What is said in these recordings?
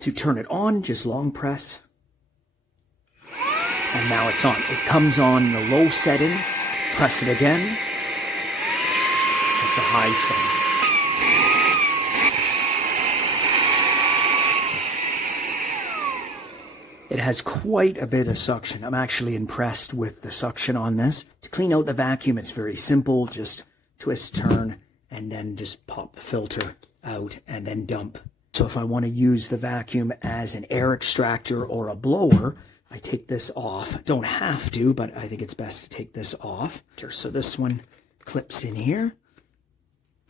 To turn it on, just long press. And now it's on. It comes on the low setting. Press it again. It's a high setting. It has quite a bit of suction. I'm actually impressed with the suction on this. To clean out the vacuum, it's very simple. Just twist, turn, and then just pop the filter out and then dump. So if I want to use the vacuum as an air extractor or a blower, I take this off. Don't have to, but I think it's best to take this off. So this one clips in here,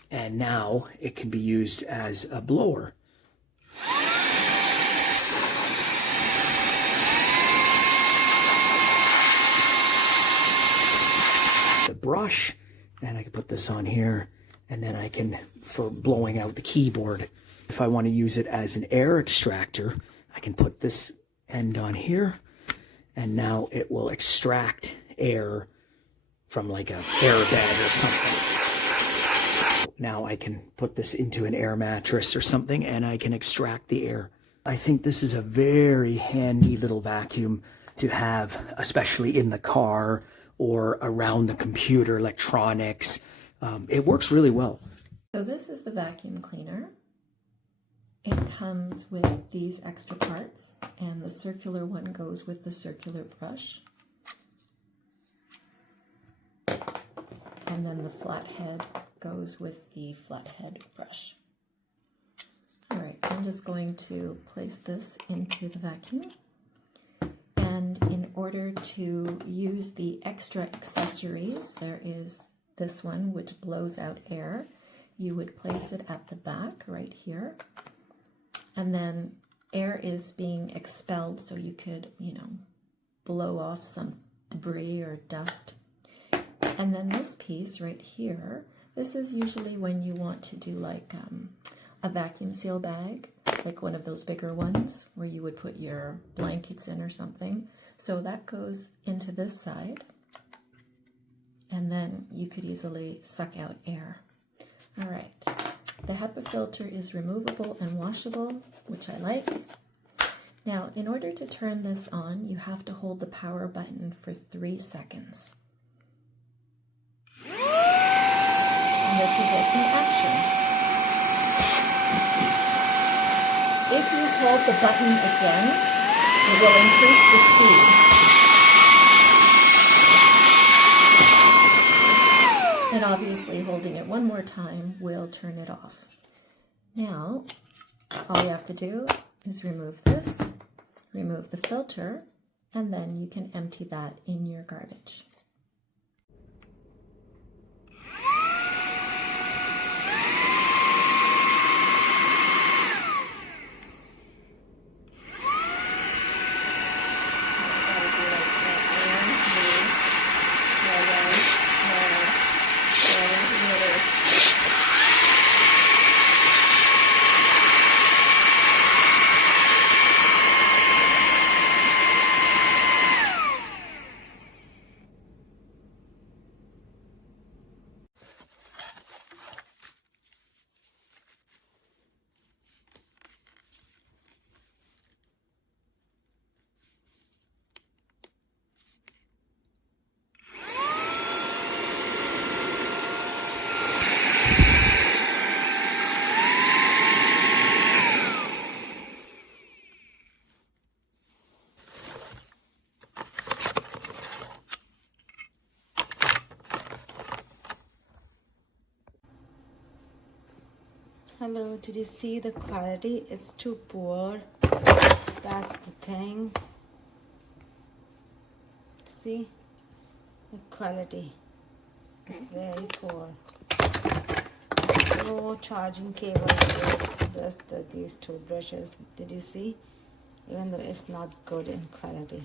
and now it can be used as a blower. The brush, and I can put this on here, and then I can, for blowing out the keyboard. If I want to use it as an air extractor, I can put this end on here, and now it will extract air from like a air bed or something. Now I can put this into an air mattress or something, and I can extract the air. I think this is a very handy little vacuum to have, especially in the car or around the computer, electronics. It works really well. So this is the vacuum cleaner. It comes with these extra parts, and the circular one goes with the circular brush. And then the flat head goes with the flat head brush. Alright, I'm just going to place this into the vacuum. And in order to use the extra accessories, there is this one which blows out air. You would place it at the back right here. And then air is being expelled, so you could, blow off some debris or dust. And then this piece right here, this is usually when you want to do like a vacuum seal bag, like one of those bigger ones where you would put your blankets in or something. So that goes into this side, and then you could easily suck out air. All right. The HEPA filter is removable and washable, which I like. Now, in order to turn this on, you have to hold the power button for 3 seconds. And this is it in action. If you hold the button again, it will increase the speed. And obviously holding it one more time will turn it off. Now, all you have to do is remove this, remove the filter, and then you can empty that in your garbage. Hello, did you see the quality? It's too poor. That's the thing. See? The quality is very poor. No charging cable, just these two brushes. Did you see? Even though it's not good in quality.